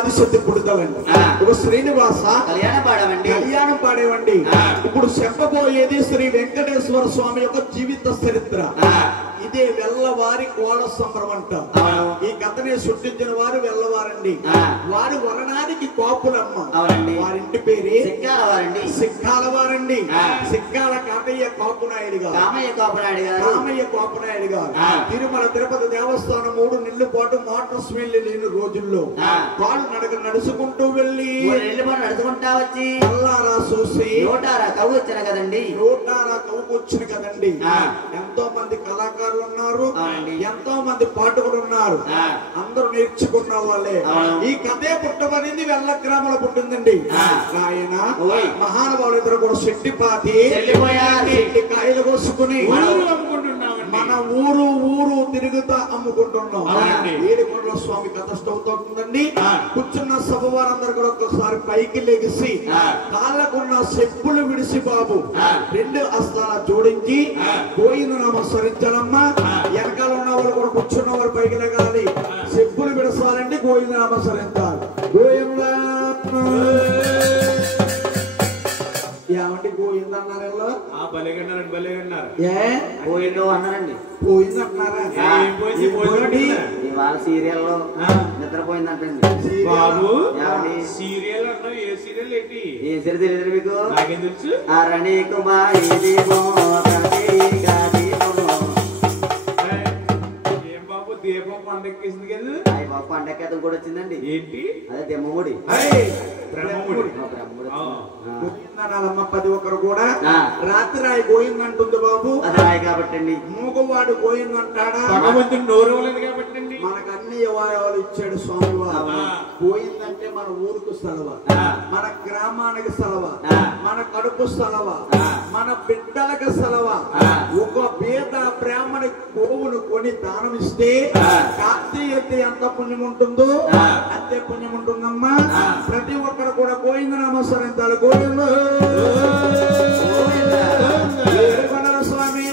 ఆదిశక్తి పుడతాలండి. ఒక శ్రీనివాస కళ్యాణం పాడేవండి. ఇప్పుడు చెప్పబోయేది శ్రీ వెంకటేశ్వర స్వామి యొక్క జీవిత చరిత్ర. ఇదే వెల్లవారి కోల సంబరం అంట. ఈ కథని సృష్టించిన వారు వెల్లవారండి. వారి వరణానికి కోపులమ్మ. వారింటి పేరే సిక్కాల వారండి. సిక్కాల కాకయ్య కోపునాయుడు గారు, కామయ్య కోపునాయుడు గారు. తిరుమల తిరుపతి దేవస్థానం 3 నెలల పాటు మోటార్ స్పీడ్ లేని రోజుల్లో కాళ్ళు నడుచుకుంటూ వెళ్ళి నడుచుకుంటా వచ్చి అల్లారా చూసి నోటారా కవ్వు వచ్చిన కదండి. ఎంతో మంది కళాకారులు ఉన్నారు, ఎంతో మంది పాటకులు ఉన్నారు. అందరూ నేర్చుకున్న వాళ్ళే. ఈ కథే పుట్టబడింది వెల్ల గ్రామంలో పుట్టిందండి. ఆయన మహానుభావులు ఇద్దరు కూడా చెట్టి పాతి కాయలు కోసుకుని మన ఊరు తిరుగుతా అమ్ముకుంటున్నాం. ఏడుకొండల స్వామి కథ స్టవ్ అవుతుందండి. కూర్చున్న సభ వారందరూ కూడా ఒక్కసారి పైకి లెగిసి కాళ్ళకున్న చెప్పులు విడిసి బాబు 2 హస్తాల జోడించి గోవింద నామ స్మరించాలమ్మా. వెనకాల ఉన్న వాళ్ళు కూడా కూర్చున్న వారు పైకి లెగాలి. చెప్పులు విడసాలండి, గోవింద నామ స్మరించాలి. గోవింద ఏమంటే గోవింద అన్నారు. పోయిండు అన్నారండి. పోయిందంటున్నారా? ఇవాళ సీరియల్లో నిద్రపోయిందంటండి బాబు. సీరియల్ అన్నా ఏ సీరియల్ ఏంటి? ఏ సీరియల్ తెలియదు మీకు? నాకేం తెలుసు? అరణి కుమార్ ఏం బాబు దీపం పండక్కేసింది కదా? బాబు పండగ కూడా వచ్చిందండి. ఏంటి? అదే దెమ్మముడి. ప్రతి ఒక్కరు కూడా రాత్రి రాయి గోయిందంటుంది బాబు. అది రాయి కాబట్టి అండి. మూగవాడు గోయిందంటాడా? భగవంతుడు నోరవలేదు కాబట్టి అండి. మనకు అన్ని అవయవాలు ఇచ్చాడు స్వామివారు. గోయిందంటే మన ఊరుకు సెలవ, మన గ్రామానికి సెలవ, మన కడుపు సెలవ, మన బిడ్డలకు సెలవ. ఒక పేద బ్రాహ్మణి గోవును కొని దానం ఇస్తే కార్తీయ ఎంత పుణ్యం ఉంటుందో అంతే పుణ్యం ఉంటుందమ్మా. ప్రతి ఒక్కరు కూడా గోవింద నామస్మరించాలి. గోవింద స్వామి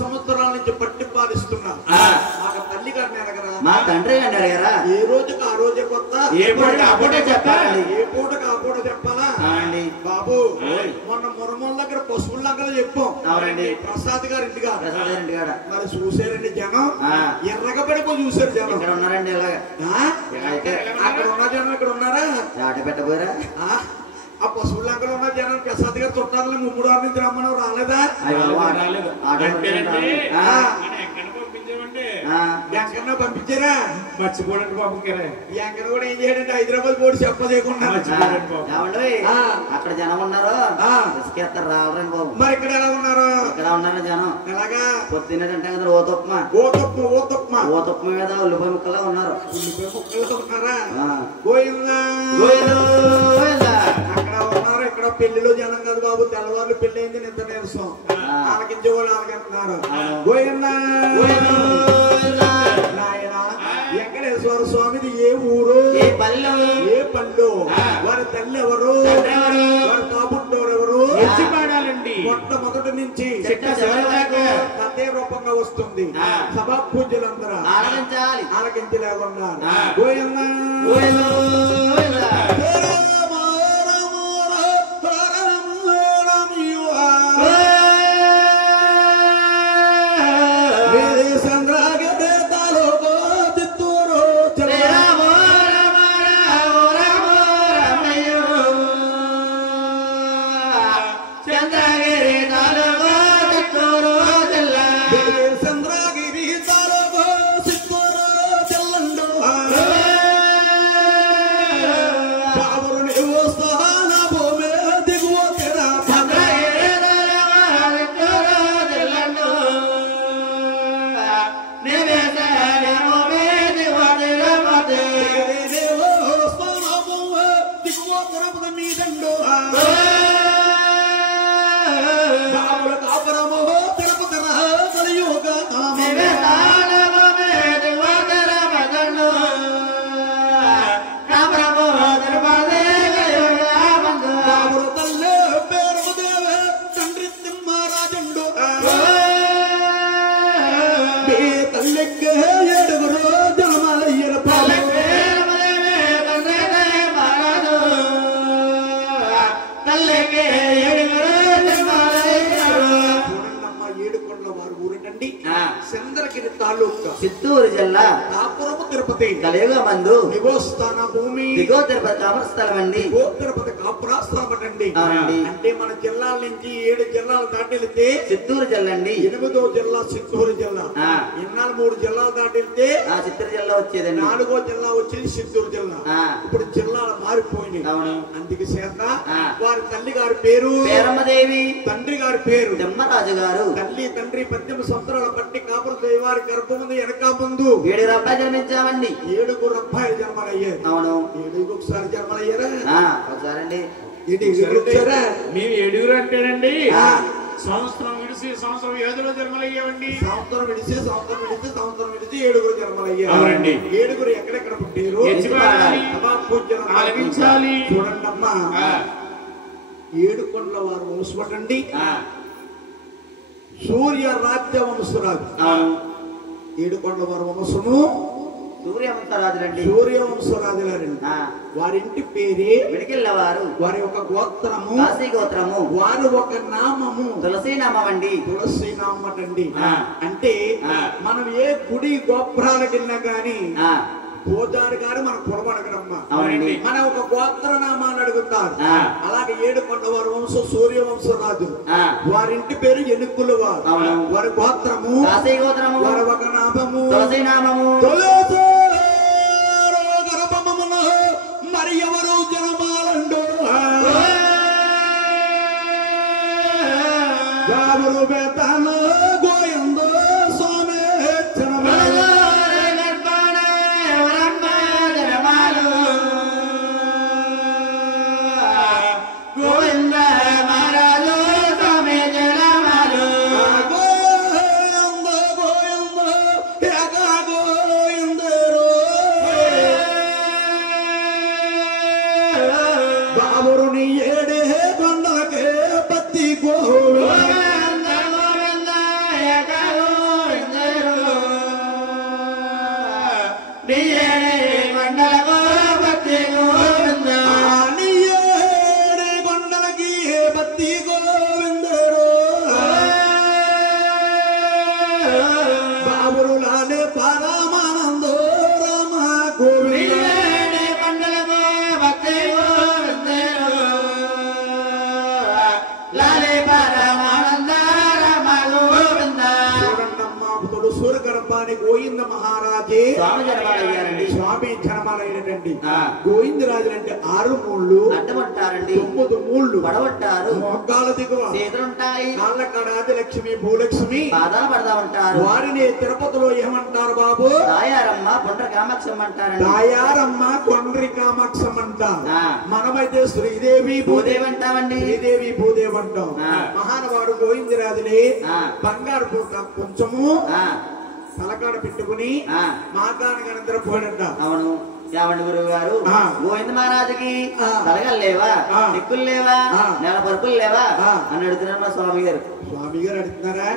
సంవత్సరాల నుంచి పట్టి పాలిస్తున్నా. తల్లి గారిని అడగరా? మా తండ్రి గారిని అడగరా? ఏ రోజుకి ఆ రోజే కొత్త, ఏ పూటకి ఆ పూట చెప్పాలి. ఏ పూటకి ఆ పూట చెప్పాలా బాబు? మొన్న మురమల దగ్గర పశువుల దగ్గర చెప్పాం. అవునండి. ప్రసాద్ గారి ఇంటిగా. మరి చూసారండి జనం, ఎర్రగా పడిపో చూసారు జనం. ఇక్కడ ఉన్నారండి. ఇలాగా అక్కడ ఉన్న జనం ఇక్కడ ఉన్నారా? ఆట పెట్టబోరా? ఆ పశువుల దగ్గర ఉన్న జనం ప్రసాద్ గారు చుట్టాలని 3 వారం నుంచి రమ్మని రాలేదా? ఎక్కడన్నా పంపించారా? మర్చిపోడండి బాబు. ఎక్కడ కూడా ఏం చేయడండి, హైదరాబాద్ బోర్డు చెప్పలేకుండా. అక్కడ జనం ఉన్నారు, ఇసుకేస్తారు రావాలండి బాబు. మరి ఇక్కడ ఎలా ఉన్నారు? ఇక్కడ ఉన్నారు జనం. ఎలాగా? పొద్దున్నే తింటాం కదా ఓతప్మా. ఓతప్మ మీద ఉల్లిపాయ ముక్కలా ఉన్నారు. ఉల్లిపాయ ముక్కలతో ఉన్నారా? అక్కడ ఉన్నారు. ఇక్కడ పెళ్లిలో జనం కాదు బాబు, తెల్లవాళ్ళు పెళ్లి అయింది, నిద్ర నీరసం. ఆలకించే వాళ్ళు ఆలకిస్తున్నారు. గోవిందా నాయన వెంకటేశ్వర స్వామిది ఏ ఊరు, ఏ పల్లె, వారి తల్లి ఎవరు, వారి తాపుట్టోరు ఎవరు మొట్టమొదటి నుంచి కథే రూపంగా వస్తుంది. సభా పూజలందరూ ఆలకించలేకుండా గోవిందా కాపురము తిరుపతి కలియుగ చంద్రగిరి తాలూకా చిత్తూరు జిల్లా కాపురము తిరుపతి కలియుగ మందు నిగోస్థాన భూమి దిగో తిరుపతి కాపురస్థలం అండి. తిరుపతి కాపురాస్థలం అండి. అవునండి. అంటే మన జిల్లాల నుంచి 7 జిల్లాలు దాటి వెళ్తే చిత్తూరు జిల్లా అండి. 8వ జిల్లా చిత్తూరు జిల్లా. ఇన్నాళ్ళు 3 జిల్లాలు దాటి వెళ్తే చిత్తూరు జిల్లా వచ్చేదండి. 4వ జిల్లా వచ్చేది చిత్తూరు జిల్లా. ఇప్పుడు జిల్లాలు మారిపోయినాయి. అవును. అందుకే చేత వారి తల్లి గారి పేరు పేరమ్మదేవి, తండ్రి గారి పేరు తిమ్మరాజు గారు. తల్లి తండ్రి 18 సంవత్సరాల బట్టి కాపురం వారి గర్భం ముందు వెనక ముందు 7 అబ్బాయి జన్మించామండి. 7 అబ్బాయిలు జన్మలయ్యారు. అవును. 7 ఒకసారి జన్మలయ్యారా? ఒకసారండి. మేము 7 అంటేనండి సంవత్సరం విడిసి సంవత్సరం 7లో జన్మలయ్యామండి. సంవత్సరం విడిసి 7 జన్మలయ్యారు. అవునండి. 7 ఎక్కడెక్కడ పుట్టారు ఆలకించాలి. చూడండి అమ్మా, 7 కొండల వారు వంశపటండి. సూర్య రాజ్య వంశరాజు. 7 కొండల వారు వంశము సూర్యవంశరాజులండి. సూర్యవంశరాజులండి. వారింటి పేరే విడికెళ్ళవారు. వారి ఒక గోత్రము కాశీ గోత్రము. వారు ఒక నామము తులసి నామం అండి. తులసి నామటండి. అంటే మనం ఏ గుడి గోపురాలకు వెళ్ళినా గాని పూజారి గారు మన కులమడగరమ్మ, మన ఒక గోత్రనామాన్ని అడుగుతారు. అలాగే 7 కొండవారు వంశం సూర్య వంశరాజు. వారింటి పేరు ఎనుకుల వారు. వారి గోత్రము కాశీ గోత్రము. వారి ఒక నామము తులసి నామము. గర్భమున మరి ఎవరు జనమాలండు గాబరు బేతాన గోయందో స్వామి జనమాల గోవింద మహారాజు స్వామి జనమాలు. బాబురుని 7 కొండలకే పత్తి గోవింద పరమానందో రామ గోవింద సూరగర్భాన్ని గోవింద మహారాజే స్వామి జనమాలైనటువంటి గోవిందరాజు అంటే 6 మూళ్ళు అడ్డమంటారండి. 9 మూళ్ళు పడవట్టారు. మోకాల దిగువ చేతులుంటాయి. కాళ్ళ కడాది లక్ష్మి భూలక్ష్మి పాదాలు పడదామంటారు. వారిని తిరుపతిలో ఏమంటారు బాబు? దాయారమ్మ కొండ్ర కామాక్షమ్మ అంటారండి. దాయారమ్మ కొండ్రి కామాక్షం అంటారు. మనమైతే శ్రీదేవి భూదేవి అంటామండి. శ్రీదేవి భూదేవి అంటాం. మహానుభావుడు గోవిందరాజుని బంగారు పూట కొంచెము తలకాడ పెట్టుకుని మాకానికి అనంతరం పోయినట్ట. అవును. ఏమండి గురువు గారు, గోవింద మహారాజుకి తలగలు లేవా, దిక్కులు లేవా, నెల పరుపులు లేవా అని అడుగుతున్నారు మా స్వామి గారు. స్వామి గారు అడుగుతున్నారా?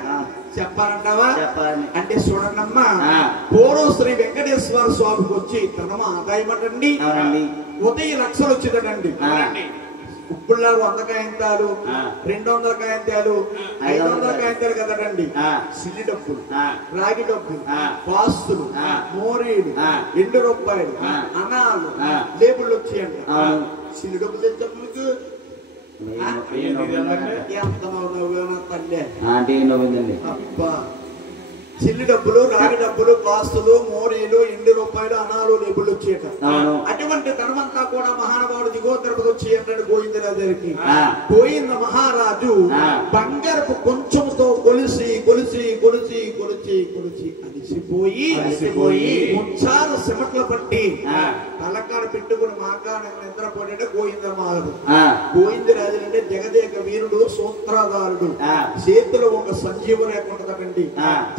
చెప్పాలంటావా? చెప్పాలని. అంటే చూడండమ్మా, పూర్వం శ్రీ వెంకటేశ్వర స్వామికి వచ్చి తనమ ఆదాయం అటండి. ఉదయం 1 లక్షలు వచ్చేటండి. ఉప్పుడులా 100 కాయంతాలు, 200 కాయంతాలు, 500 కాయంతాలు కదటండి. సిల్లి డబ్బులు, రాగి డబ్బులు, పాస్తులు, మోరీలు, 2 రూపాయలు, అనాలు, లేబుళ్ళు వచ్చాయండి. సిల్లి డబ్బులు తెచ్చా మీకు ఎంత తల్లి అబ్బా. చిల్లి డబ్బులు, రాగి డబ్బులు, పాస్తులు, మోరీలు, 2 రూపాయలు, అనాలు, లేబుళ్ళు వచ్చేట. అటువంటి ధనమంతా కూడా మహానుభావుడు దిగో తిరుపతి వచ్చి అంటాడు గోవిందరాజు గారికి. గోవింద మహారాజు బంగారపు కొంచెంతో కొలిసి కొలిసి కొలిసి కొలిసి కొలిసి అలిసిపోయి ముచ్చారు సిమట్ల పట్టి తలకాడ పెట్టుకుని మా రాగానే నిద్రపోయాడు గోవిందమాలుడు. గోవిందరాజు అంటే జగదేక వీరుడు, సూత్రధారుడు. చేతిలో ఒక సంజీవం లేకుంటుందండి.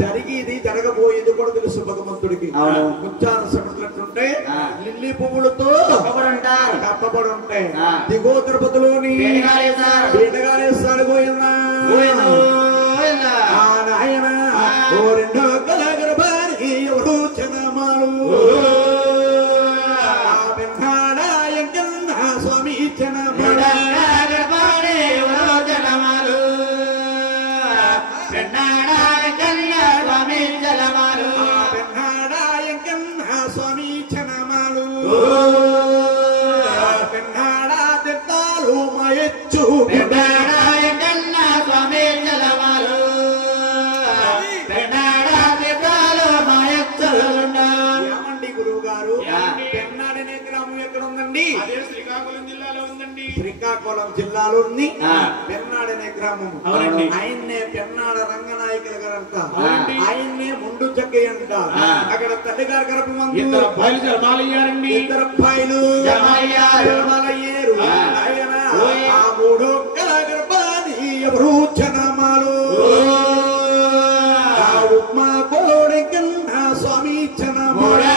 జరిగేది జరగబోయేది కూడా తెలుసు భగవంతుడికి. ముత్యాల సముద్రంటే లిల్లీ పువ్వులతో కప్పబడి ఉంటాయి. దిగో తిరుపతిలోని వేటగాలేస్తాడు గోవిందా నాయన. ఓ రెండో కలగరబారి ఎవరు జనమాలు స్వామి జనమాలు స్వామి జనమాలు పెన్నాడా తిట్టాలు మాయచ్చు శ్రీకాకుళం జిల్లాలో ఉంది పెన్నాడు అనే గ్రామం. ఆయన్నే పెన్నాడ రంగనాయకులు గారు అంట. ఆయన్నే ముండు జగ్గయ్య అంట. అక్కడ తల్లిగారు గర్భమందు ఇద్దరు అబ్బాయిలు జన్మాలయ్యారు. ఆయన ఆ మూడో గర్భాన్ని ఎవరు జనమాలు ఉప్మా కోడి కన్నా స్వామి జనమాలు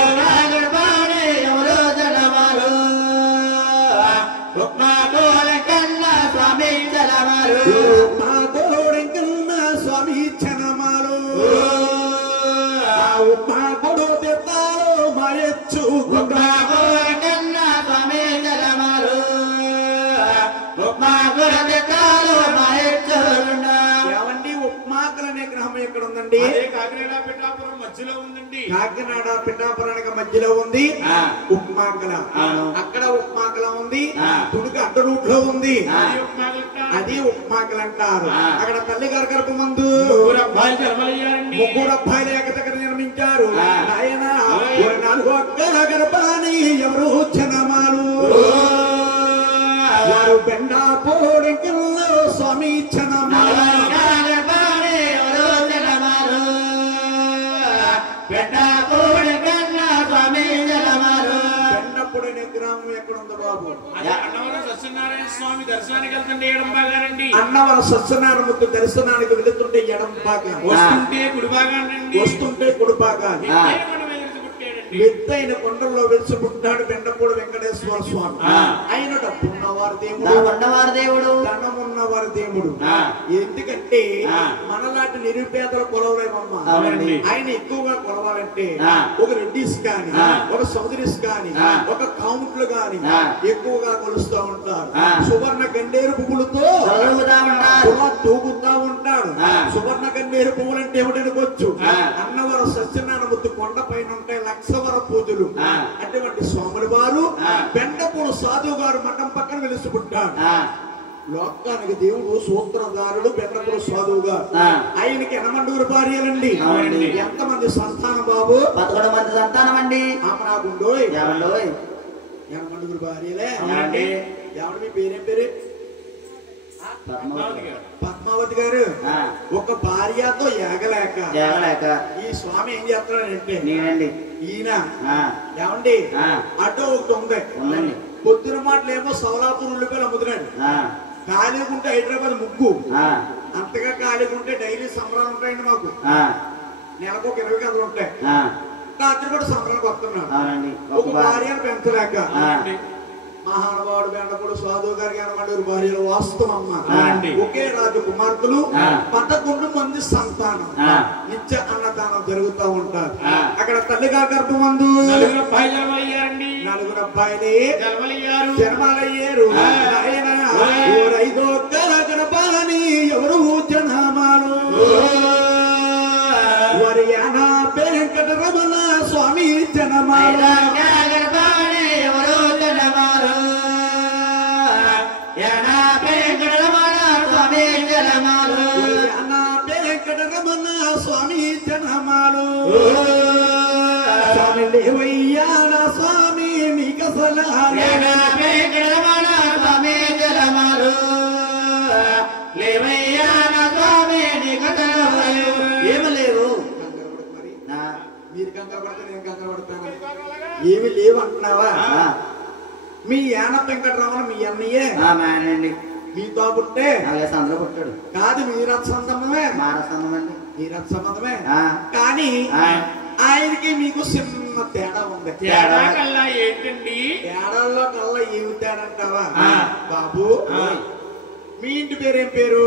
స్వామి జనమాలు ఉప్మా కొడు తిట్టాలు మాయచ్చు ఏమండి ఉప్మాకలు అనే గ్రామం ఎక్కడ ఉందండి? కాకినాడ పిఠాపురం మధ్యలో ఉందండి. కాకినాడ పిఠాపురానికి మధ్యలో ఉంది ఉప్మాకల. అక్కడ ఉప్మాకల ఉంది. తుడుకు అడ్డ రూట్ లో ఉంది. అది ఉప్మాకలు అంటారు. అక్కడ తల్లిగారు గర్భమందు ముగ్గురు అబ్బాయిలు ఏకదగ్గర నిర్మించారు. ఆయన 4 అక్కల గర్భాన్ని ఎవరు జనమాలు వారు బెండా పోడి స్వామి జనమాలు బెండపుడనే గ్రామం ఎక్కడ ఉంది బాబు? అన్నవరం సత్యనారాయణ స్వామి దర్శనానికి వెళ్తుంటే ఎడం బాగానండి. అన్నవరం సత్యనారాయణ మూర్తి దర్శనానికి వెళుతుంటే ఎడం బాగా, వస్తుంటే కుడి బాగానండి. వస్తుంటే కుడి బాగా. ఎత్తైన కొండల్లో వెలిసి పుట్టాడు బెండపూడి వెంకటేశ్వర స్వామి. ఆయన డబ్బున్నవారి దేవుడు, ధనమున్నవారి దేవుడు. ఎందుకంటే మనలాంటి నిరుపేదలు కొలవలేమమ్మా. ఆయన ఎక్కువగా కొలవాలంటే ఒక రెడ్డిస్ గాని, ఒక సౌదరీస్ గాని, ఒక కౌంట్లు గాని ఎక్కువగా కొలుస్తూ ఉంటారు. సువర్ణ గన్నేరు పువ్వులతో తూగుతా ఉంటాడు. సువర్ణ గన్నేరు పువ్వులు అంటే ఏమిటనుకోవచ్చు? అన్నవరం సత్యనారాయణ మూర్తి కొండ పైన ఉంటాయి లక్షవర పూజలు. అటువంటి స్వాముల వారు బెండపూడి సాధువు గారు మఠం పక్కన వెలిసి పుట్టాడు. లోకానికి దేవుడు సూత్రధారుడు బెండపూడి సాధువు గారు. ఆయనకి 8 భార్యలండి. ఎంతమంది సంతానం బాబు? 11 మంది సంతానం అండి. నాకుండోయ్ 8 భార్యలే. ఎవరు మీ పేరేం పేరు? పద్మావతి గారు. ఒక భార్యతో ఏగలేక ఈ స్వామి ఏం చేస్తున్నాడంటే ఈయన ఏమండి అడ్డు ఒకటి ఉంది. పొద్దున మాటలేమో సౌలాపూర్ ఉల్లిపాయలు అమ్ముతున్నాడు. ఖాళీగా ఉంటే హైదరాబాద్ ముగ్గు, అంతగా ఖాళీగా ఉంటే డైలీ సంబరాలు ఉంటాయండి మాకు. నెలకు ఒక 20 గంటలు ఉంటాయి. రాత్రి కూడా సంబరాలకు వస్తున్నాడు. ఒక భార్యను పెంచలేక మహానుభావుడు బెండపూడి సాధువు గారికి 8 భార్యలు వాస్తవమ్మ. ఒకే రాజు కుమార్తెలు 11 మంది సంతానం. నిత్య అన్నదానం జరుగుతూ ఉంటారు. అక్కడ తల్లిగారి గర్భమందు 4 అబ్బాయిలే జన్మాలయ్యారు. ఆయన 5 ఒక్కల గర్భాలని ఎవరు జనమాలు వారి వెంకటరమణ స్వామి జనమాల స్వామి జనమాలు స్వామి లేవయ్యాన స్వామి మీకు స్వామి జనమాలు లేవయ్యాన స్వామి ఏమి లేవు. మీరు కంగారు పడితే నేను కంగారు పడతాను. ఏమి లేవు అంటున్నావా? మీ యాన వెంకటరమణ మీ అన్నయ్యే అండి మీతో పుట్టే అందరూ పుట్టాడు కాదు మీ రథ సంబంధమే మా సంబంధం అండి మీ రథ సంబంధమే కానీ ఆయనకి మీకు చిన్న తేడా ఉంది. తేడా కల్లా ఏంటండి? తేడాల్లో కల్లా ఏమి తేడా అంటావా బాబు? మీ ఇంటి పేరు ఏం పేరు?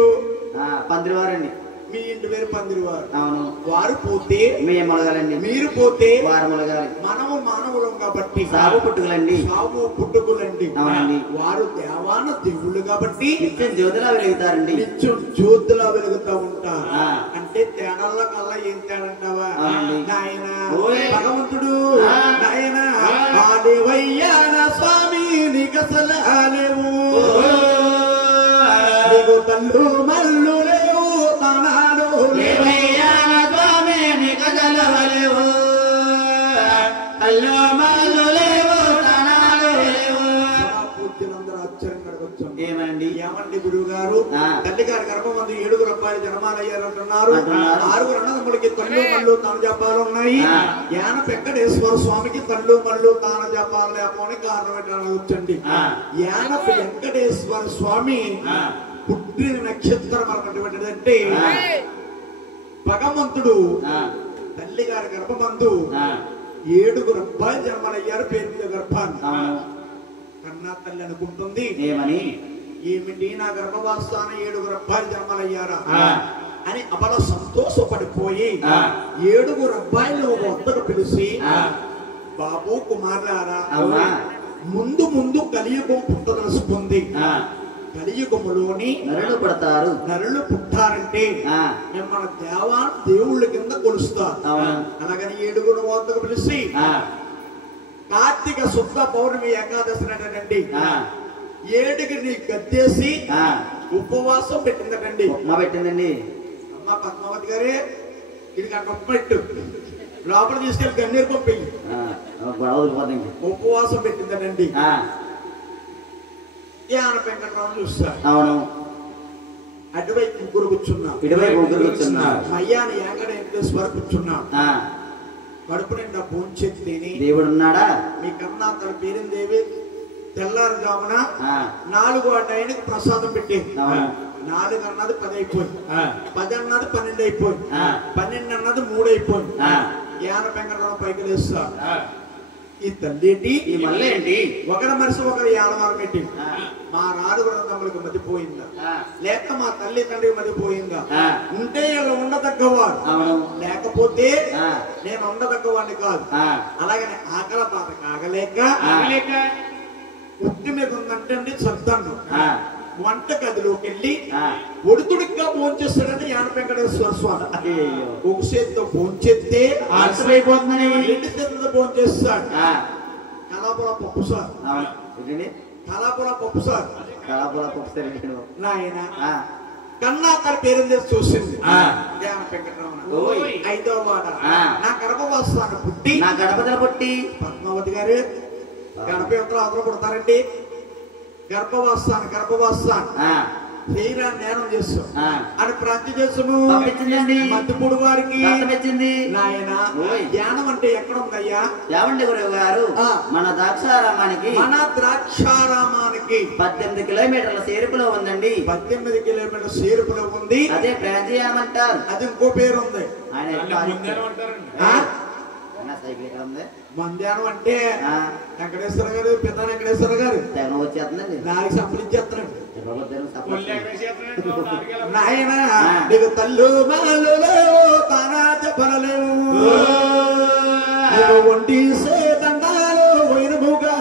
పందిరివారండి. మీ ఇంటి పేరు పందిరివారు. అవును. వారు పోతే మేము మొలగాలండి, మీరు పోతే వారు మొలగాలి. మనము మానవులం కాబట్టి సాగు పుట్టుకలండి. సాగు పుట్టుకులండి. అవునండి. వారు దేవాన దేవుళ్ళు కాబట్టి నిత్యం జ్యోతిలా వెలుగుతారండి. నిత్యం జ్యోతిలా వెలుగుతా ఉంటారు. అంటే తేడాల్లో కల్లా ఏం తేడంటావా నాయన? భగవంతుడు నాయన ఆదేవయ్యా నా స్వామి నీకసలేవు నీకు తల్లు మల్లు లేవు తనాడు లేవయ్యా నా స్వామి నీకసలేవు తల్లు మల్లు లేవు తనాడు లేవు. పూజ్యులందరూ ఆశ్చర్యం కడగొచ్చు. ఏమండి ఏమండి గురువు గారు? తల్లి గారి గర్భమందు 7 అబ్బాయిలు జన్మాలయ్యారు అంటున్నారు. 6 అన్నదమ్ములకి తల్లు మల్లు తాను జపాలు ఉన్నాయి. యాన వెంకటేశ్వర స్వామికి తల్లు మల్లు తాను జపాలు లేకపోని కారణం ఏంటని వచ్చండి. యాన వెంకటేశ్వర స్వామి పుట్టిన నక్షత్రం అన్నటువంటిదంటే భగవంతుడు తల్లి గారి గర్భమందు 7 అబ్బాయిలు జన్మాలయ్యారు. పేరు మీద గర్భాన్ని కన్నా తల్లి అనుకుంటుంది ఏమిటి నా గర్భవాసాన 7 అబ్బాయిలు జన్మలయ్యారా అని అబల సంతోషపడిపోయి 7 అబ్బాయిలు వద్దకు పిలిచి బాబు కుమారులారా ముందు ముందు కలియుగం పుట్టదలుచుకుంది. కలియుగములోని నరులు పుట్టారంటే మన దేవుళ్ళ కింద కొలుస్తారు. అలాగని 7 వద్దకు పిలిచి కార్తీక శుద్ధ పౌర్ణమి ఏకాదశి నాడండి 7కి నీ గద్దేసి ఉపవాసం పెట్టిందటండి. పెట్టిందండి అమ్మ పద్మావతి గారే ఇది పెట్టు లోపల తీసుకెళ్ళి గన్నేరు పంపి ఉపవాసం పెట్టిందటండి. యాన వెంకటరావు చూస్తారు. అవును. అటువైపు ముగ్గురు కూర్చున్నారు. మయ్యాని వెంకటేశ్వర కూర్చున్నాడు. కడుపు నిండా భోంచెత్తిని దేవుడు ఉన్నాడా? మీ కన్నా తన పేరుందేవి తెల్లారుజామున 4 ప్రసాదం పెట్టేది. 4 అన్నది 10 అయిపోయింది. 10 అన్నది 12 అయిపోయింది. 12 అన్నది 3 అయిపోయింది. యాన వెంకటరావు పైకి లేస్తారు. ఈ తల్లి ఈ మళ్ళీ ఏంటి? ఒకరి మనిషి ఒకరు ఏడవారం పెట్టి మా రాజుగురందములకు మతిపోయిందా లేక మా తల్లి తండ్రికి మతిపోయిందా? ఉంటే వీళ్ళు ఉండదగ్గవాడు, లేకపోతే నేను ఉండదగ్గవాడిని కాదు. అలాగని ఆకల బాధ కాగలేక ఉట్టి మీద ఉందంటే సర్దాను వంట గదిలోకి వెళ్ళి ఒడితుడిగా భోంచేస్తాడని యాన వెంకటేశ్వర స్వామి ఒక చేతితో భోంచేస్తే 2 చేతులతో భోంచేస్తాడు. కలాపుల పప్పు సార్ నాయన కన్నా తన పేరు చేసి చూసింది. యాన వెంకటరావు 5వ వాడ నా గర్భవాసాన్ని పుట్టి నా గడపదల పుట్టి పద్మావతి గారు గడప యొక్క అందరూ పుడతారండి. గర్భవాసాన్ని తీరా నేరం చేస్తాం అని ప్రతి చేసాము మధ్యపూడి వారికి నాయన ధ్యానం అంటే ఎక్కడ ఉందయ్యా? ఏమండి గురువు గారు? మన ద్రాక్షారామానికి 18 కిలోమీటర్ల సేరుపులో ఉందండి. 18 కిలోమీటర్ల సేరుపులో ఉంది. అదే ప్రాంతీయం అంటారు. అది ఇంకో పేరు ఉంది. మంధ్యానం అంటే వెంకటేశ్వర గారు పిత వెంకటేశ్వర గారు వచ్చేస్తుందండి. నాకు సంపలించేస్తున్నాడు. నాయన నీకు తల్లు మల్లు తానా చెప్పలేవు ఒంటి సేదండాలు వైనముగా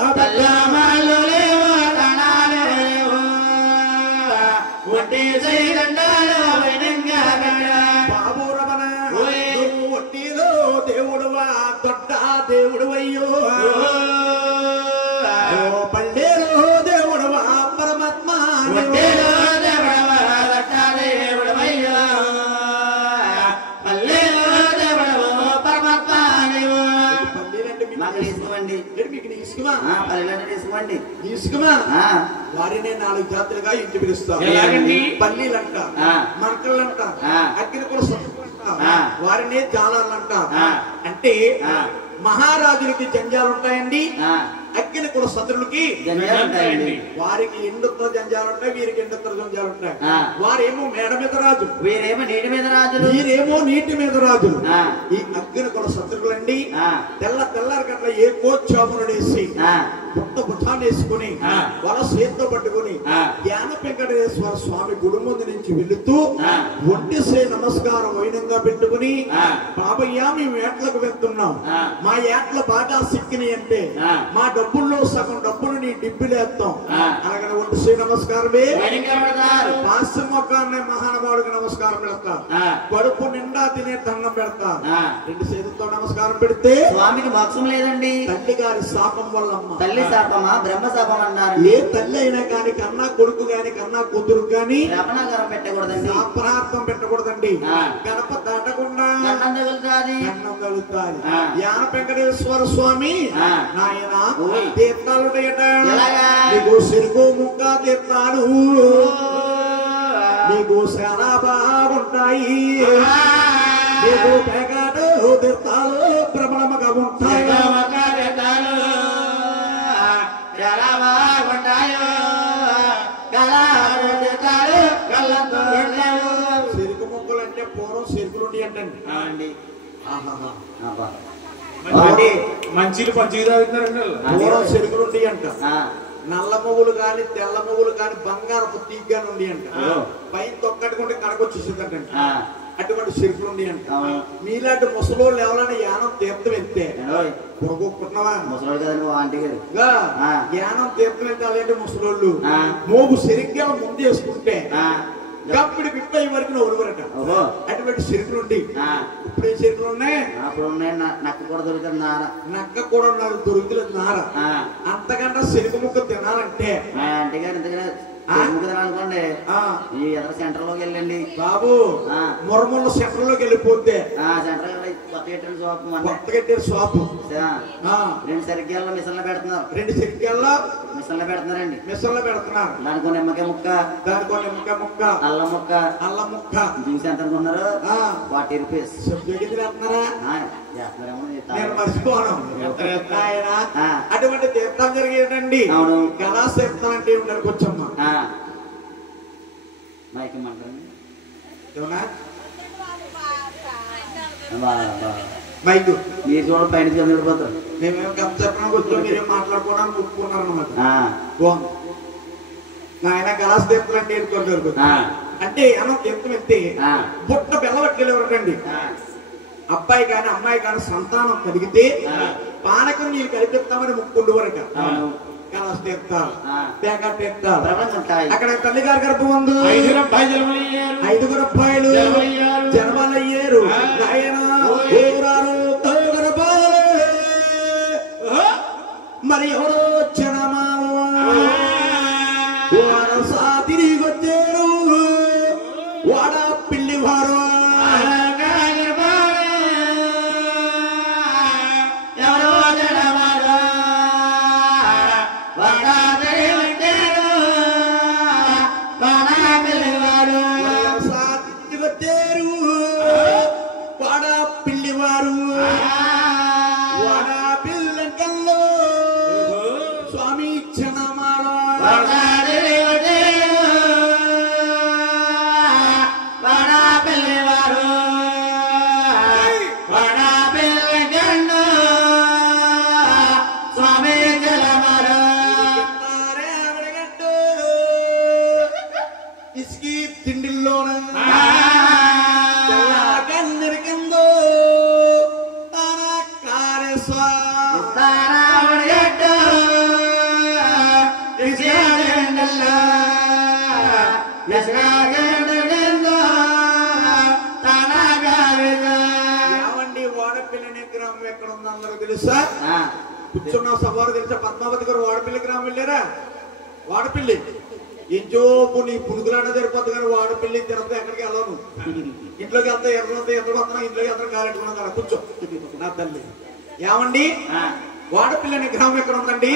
బాబు రమణ ఒట్టిలో దేవుడువా దొడ్డ దేవుడు అయ్యో పల్లెలో దేవుడువా పరమాత్మ వారినే 4 జాతులుగా ఇంటి పిలుస్తారు. పల్లీలు అంటారు, మరకలు అంటారు, అగ్ని కూడా వారినే జాలాలు అంటారు. అంటే మహారాజులకి జంజాలు ఉంటాయండి, అగ్ని కుల శత్రులకి జంజాలు ఉంటాయండి. వారికి ఎండుత్తర జంజాలు ఉంటాయి, వీరికి ఎండుత్తర జంజాలు ఉంటాయి. వారేమో మేడ మీద రాజు, వీరేమో నీటి మీద రాజులు, వీరేమో నీటి మీద రాజులు. ఈ అగ్ని కుల శత్రువులండి తెల్లారి గట్ల ఏ కోచామునుడేసి పుట్ట బుట్టాన్ని వేసుకుని వాళ్ళ చేతితో పట్టుకుని జ్ఞాన వెంకటేశ్వర స్వామి గుడి ముందు నుంచి వెళుతూ ఒంటి సే నమస్కారం వైనంగా పెట్టుకుని బాబయ్య మేము ఏట్లకు వెళ్తున్నాం, మా ఏట్ల బాగా సిక్కిని అంటే మా డబ్బుల్లో సగం డబ్బులు నీ డిబ్బిలేస్తాం అలాగనే ఒంటి సే నమస్కారమే పాశ్వ మొక్కాన్ని మహానుభావుడికి నమస్కారం పెడతారు, కడుపు నిండా తినే దండం పెడతారు. రెండు చేతులతో నమస్కారం పెడితే స్వామికి మోక్షం లేదండి. తల్లి గారి శాపం వల్లమ్మ, తల్లి శాపమా బ్రహ్మ శాపం అన్నారు. ఏ తల్లి అయినా కానీ కన్నా కొడుకు గాని కన్నా కూతురు గాని శాపనాగారం పెట్టకూడదండి, శాపనార్థం పెట్టకూడదండి. గడప దాటకుండా గండం తగులుతాది, గండం తగులుతాది. జ్ఞాన వెంకటేశ్వర స్వామి నాయన తీర్థాలు ఉంటాయట, నీకు సిరుకు ముక్క తీర్థాలు నీకు చాలా బాగుంటాయి, నీకు పేకాటు తీర్థాలు ప్రబలముగా ఉంటాయి. చెరుకు ముక్కలు అంటే పూర్వం చెరుకులు ఉండి అంటండి. మంచిలు పంచిగా తాగుతున్నారండి. పూర్వం చెరుకులు ఉండి అంట. నల్ల మొగులు గాని తెల్ల మొగులు గాని బంగారపు తీగ్గా నుండి అంట. పైన తొక్కట్టుకుంటే కడకొచ్చేసిందంట. అటువంటి చెరుకులు ఉండి అంట. మీలాంటి ముసలోళ్ళు ఎవరైనా యానం తీర్థం వెళ్తే కొనుక్కుంటున్నావా? ముసలోడు కదండి ఆంటీ గారు. యానం తీర్థం వెళ్తే అలాంటి ముసలోళ్ళు మోగు సరిగ్గా ముందు వేసుకుంటే గప్పుడు పిప్ప వరకు ఒలుగురట. అటువంటి చెరుకులు ఉండి ఇప్పుడు ఏ చెరుకులు ఉన్నాయి? అప్పుడు ఉన్నాయి. నక్క కూడా దొరుకుతుంది నార, నక్క కూడా దొరుకుతుంది నార. అంతకన్నా చెరుకు ముక్క తినాలంటే ఆంటీ గారు ఇంతగా అనుకోండి ఈ ఎదురు సెంటర్ లోకి వెళ్ళండి బాబు. మురముల సెంటర్ లోకి వెళ్ళిపోతే సెంటర్ కొత్త కట్టిన షాపు 2 సరిగ్గాల్లో మిషన్లు పెడుతున్నారు, 2 సరిగ్గాల్లో మిషన్లు పెడుతున్నారండి. మిషన్లు పెడుతున్నారు. దానికో నిమ్మకాయ ముక్క, దానికో నిమ్మకాయ ముక్క, అల్లం ముక్క, అల్లం ముక్క జ్యూస్ ఎంత అనుకున్నారు? 40 రూపీస్. నేను మర్చిపోను. అటువంటి తీర్థం జరిగేటండి. గలా తీర్థం అంటే ఉంటారు కొంచెమ్మా మైకు మీరు చూడ పైన చదివిపోతారు. మేమేమో గత చెప్పిన కూర్చొని మీరేం మాట్లాడుకోవడానికి ఒప్పుకున్నారు అనమాట. బాగుంది నాయన గలాస్ తీర్థం అంటే ఏంటో అంటే అన్నం తీర్థం ఎత్తే బుట్ట బెల్లవట్టుకెళ్ళేవారండి. అబ్బాయి కాని అమ్మాయి కాని సంతానం కలిగితే పానకం నీరు కలిపిస్తామని ముక్కుండువరట. గలాస్ తీర్థాలు, పేక తీర్థాలు. అక్కడ తల్లిగారి గర్భం ఉంది. 5 అబ్బాయిలు జన్మలయ్యారు. మరి ఎవరో జనమా తిరిగి వచ్చారు వాడ పిల్లి వారు కూర్చున్న సభవారు తెలిసా? పద్మావతి గారు వాడపల్లి గ్రామం వెళ్ళారా? వాడపల్లి ఎంజోపు నీ పునుగులాట జరిపోతుంది కానీ వాడపల్లి తినతో ఎక్కడికి వెళ్ళను. ఇంట్లోకి వెళ్తా ఎర్ర ఎదురు వస్తున్నా, ఇంట్లోకి అందరం కారెట్టుకున్నా కదా. కూర్చో నా తల్లి. ఏమండి వాడపిల్ల విగ్రహం ఎక్కడ ఉందండి?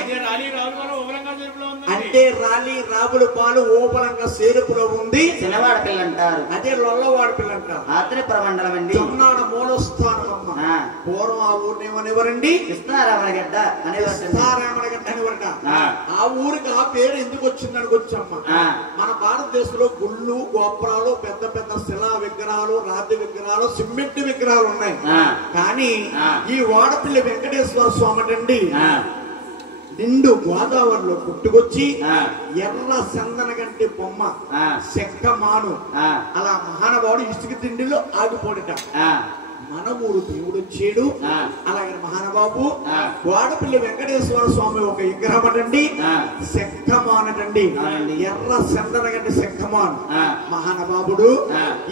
అంటే రాలి రాబుల పాలు ఓపలంగా సేరుపులో ఉంది. చిన్నవాడపిల్ల అంటారు. అదే లొల్ల వాడపిల్ల అంటారు. ఆత్రే ప్రమండలం అండి. జొన్నాడ మూలస్థానం అమ్మ. పూర్వం ఆ ఊరిని ఏమనేవారండి? కృష్ణారామణగడ్డ కృష్ణారామణగడ్డ అనేవారట. ఆ ఊరికి ఆ పేరు ఎందుకు వచ్చిందని వచ్చమ్మ. మన భారతదేశంలో గుళ్ళు గోపురాలు పెద్ద పెద్ద శిలా విగ్రహాలు రాతి విగ్రహాలు సిమెంట్ విగ్రహాలు ఉన్నాయి. కానీ ఈ వాడపిల్లి వెంకటేశ్వర స్వామి అండి నిండు గోదావరిలో పుట్టుకొచ్చి ఎర్ర చందన గంటి బొమ్మ చెక్క మాను అలా మహానుభావుడు ఇసుక తిండిలో ఆగిపోడట. మన ఊరు దేవుడు వచ్చాడు. అలాగే మహానుబాబు వాడపల్లి వెంకటేశ్వర స్వామి ఒక విగ్రహం అటండి చెక్కమానటండి ఎర్ర చందన గంటి చెక్కమాను మహానుబాబుడు.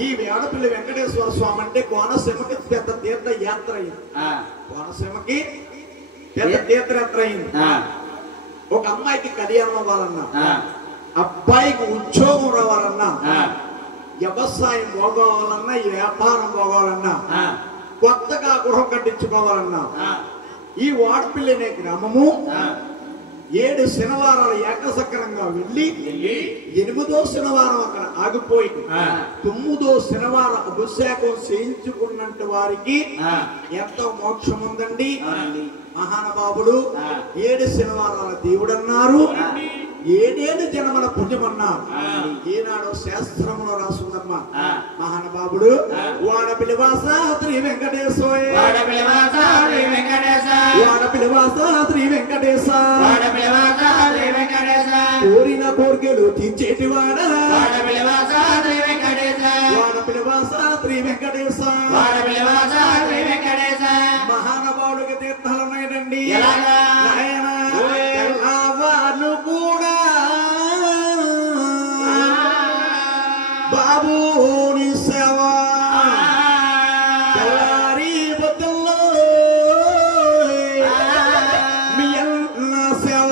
ఈ వాడపల్లి వెంకటేశ్వర స్వామి అంటే కోనసీమకి పెద్ద తీర్థయాత్ర అయింది. కోనసీమకి పెద్ద తీర్థయాత్ర అయింది. ఒక అమ్మాయికి కళ్యాణం అవ్వాలన్నా, అబ్బాయికి ఉద్యోగం రావాలన్నా, వ్యవసాయం పోగోవాలన్నా, వ్యాపారం పోగోవాలన్నా, కొత్తగా గృహం కట్టించుకోవాలన్నా ఈ వాడపల్లి అనే గ్రామము 7 శనివారాలు ఏకసక్రంగా వెళ్ళి 8వ శనివారం అక్కడ ఆగిపోయి 9వ శనివారం అభిషేకం చేయించుకున్నట్టు వారికి ఎంతో మోక్షం ఉందండి. మహానుభావుడు 7 శనివారాల దేవుడు అన్నారు. 7 జన్మల పుణ్యమన్నారు. ఈనాడు శాస్త్రంలో రాసుందమ్మా. మహానుభావుడు వాడపల్లి వాస శ్రీ వెంకటేశ్వర కోరిన కోరికలు తీర్చేటి వాడా వాడపల్లి వాస శ్రీ వెంకటేశ్వర. మహానుభావుడికి తీర్థాలు ఉన్నాయండి. వాళ్ళు కూడా బాబుని సేవ తెల్లారి బొద్దుల్లో మీ అన్న సేవ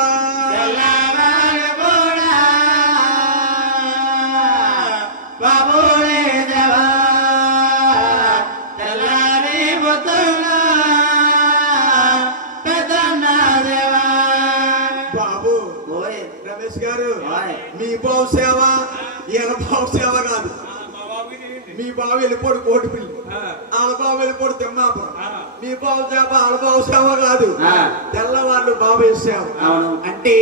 బాబు రమేష్ గారు మీ బాబు సేవ ఈయన బాబు సేవ కాదు. మీ బాబు వెళ్ళిపోడు కోటిపిల్లి, వాళ్ళ బాబు వెళ్ళిపోడు తిమ్మాపురం. మీ బాబు సేవ వాళ్ళ బాబు సేవ కాదు. తెల్లవాళ్ళు బాబు సేవ అంటే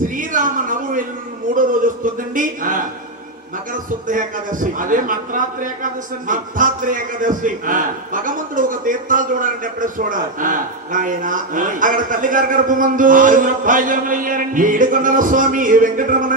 శ్రీరామ నవమి 3వ రోజు వస్తుందండి మకర శుద్ధ ఏకాదశి. అదే మత్రాత్రి ఏకాదశి. మత్రాత్రి ఏకాదశి భగవంతుడు ఒక తీర్థాలు చూడాలంటే ఎప్పుడే చూడాలి నాయన. అక్కడ తల్లిగారి గర్భమందు 5 జన్మలు అయ్యారండి. వీడికొండల స్వామి వెంకటరమణ